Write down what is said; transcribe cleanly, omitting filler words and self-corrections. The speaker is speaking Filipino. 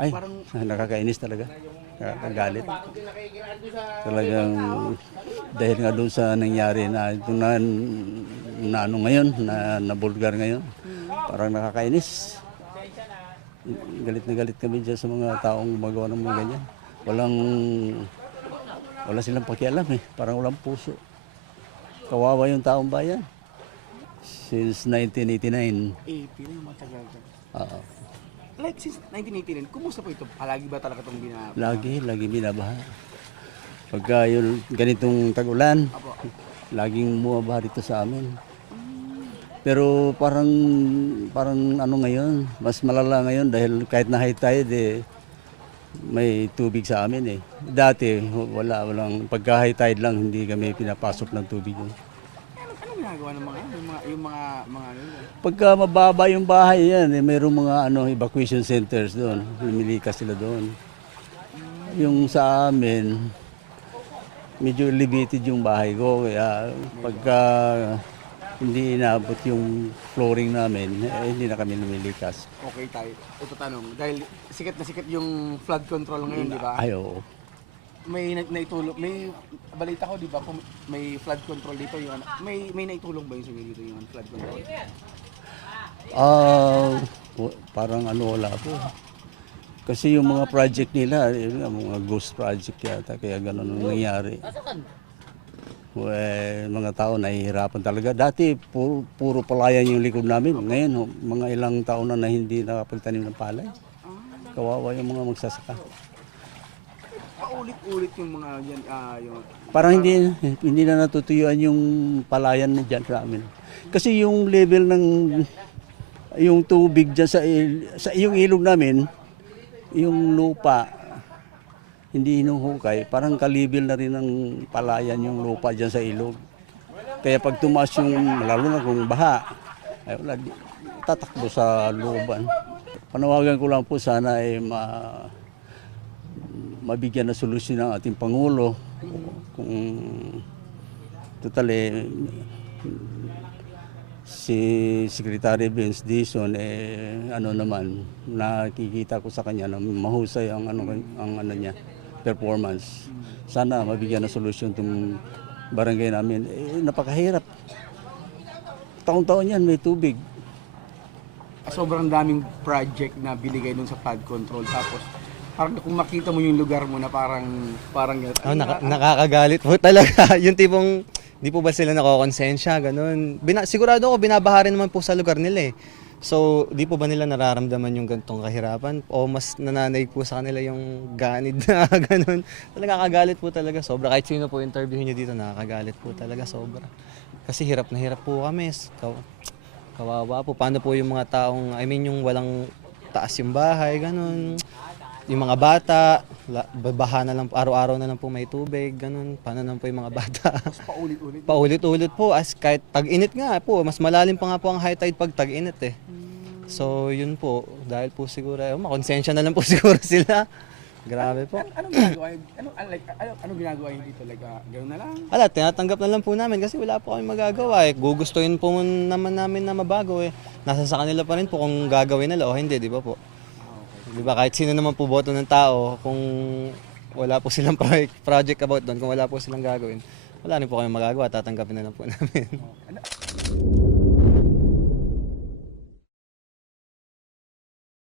Ay, Parang nakakainis talaga. Nakakagalit. Talagang dahil nga doon sa nangyari na ito na ano ngayon, na bulgar ngayon. Parang nakakainis. Galit na galit kami dyan sa mga taong gumagawa ng mga ganyan. Wala silang pakialam eh. Parang walang puso. Kawawa yung taong bayan. Since 1989. 80 na yung matagal. Oo. Like since 1989, kumusta po ito? Palagi ba talaga itong Lagi binabaha. Pagka yung ganitong tag-ulan, Apo. laging bumabaha dito sa amin. Pero parang ano ngayon, mas malala ngayon dahil kahit na high tide may tubig sa amin eh. Dati walang pagka high tide lang hindi kami pinapasok ng tubig. Ano ginagawa ng mga ano? Pagka mababa yung bahay yan, mayroong mga evacuation centers doon. Lumilikas sila doon. Yung sa amin, medyo elevated yung bahay ko. Kaya pagka hindi inaabot yung flooring namin, hindi na kami lumilikas. Okay tayo. Ito tanong, dahil sikat na sikat yung flood control ngayon, di ba? Ay, oo. May naitulong, may balita ko, di ba, kung may flood control dito yung may naitulong ba yung sa dito yung flood control? Parang wala po. Kasi yung mga project nila, mga ghost project yata, kaya gano'n ang nangyari. Mga tao nahihirapan talaga. Dati, puro palayan yung likod namin. Ngayon, mga ilang taon na hindi nakapagtanim ng palay. Kawawa yung mga magsasaka. Paulit-ulit yung mga yan, Parang hindi na natutuyuan yung palayan na dyan sa amin. Kasi yung level ng yung tubig dyan sa yung ilog namin, yung lupa, hindi hinuhukay, parang kalibil na rin ng palayan yung lupa dyan sa ilog. Kaya pag tumaas yung, lalo na kung baha, ay wala, tatakbo sa looban. Panawagan ko lang po sana ay mabigyan na solusyon ng ating Pangulo. Kung total si Secretary Vince Dizon naman nakikita ko sa kanya na mahusay ang niya performance. Sana mabigyan ng solusyon tong barangay namin. Napakahirap. Taon-taon yan may tubig. Sobrang daming project na binigay dun sa flood control, tapos parang kung makita mo yung lugar mo na parang nakakagalit po talaga. Yung tipong di po ba sila nakokonsensya, ganun. Sigurado ako binabaha rin naman po sa lugar nila eh. So, di po ba nila nararamdaman yung ganitong kahirapan? O mas nananaig po sa kanila yung ganid na ganun? Nakakagalit po talaga, sobra. Kahit sino po interview nyo dito, nakakagalit po talaga, sobra. Kasi hirap na hirap po kami. Kawawa po. Paano po yung mga taong, yung walang taas yung bahay, ganun. Yung mga bata, baha na lang, araw-araw na lang po may tubig, ganun. Paano naman po yung mga bata? paulit-ulit. Paulit-ulit po, as kahit tag-init nga po, mas malalim pa nga po ang high tide pag tag-init eh. So yun po, dahil po siguro, makonsensya na lang po siguro sila. Grabe po. Anong ginagawa? Anong ginagawa yun dito? Gano'n na lang? Tinatanggap na lang po namin kasi wala po kami magagawa eh. Gugustuhin po naman namin na mabago eh. Nasa sa kanila pa rin po kung gagawin nila o hindi, di ba po? Di ba kahit sino naman po boto ng tao, kung wala po silang project about doon, kung wala po silang gagawin, wala rin po kami magagawa, tatanggapin na lang po namin.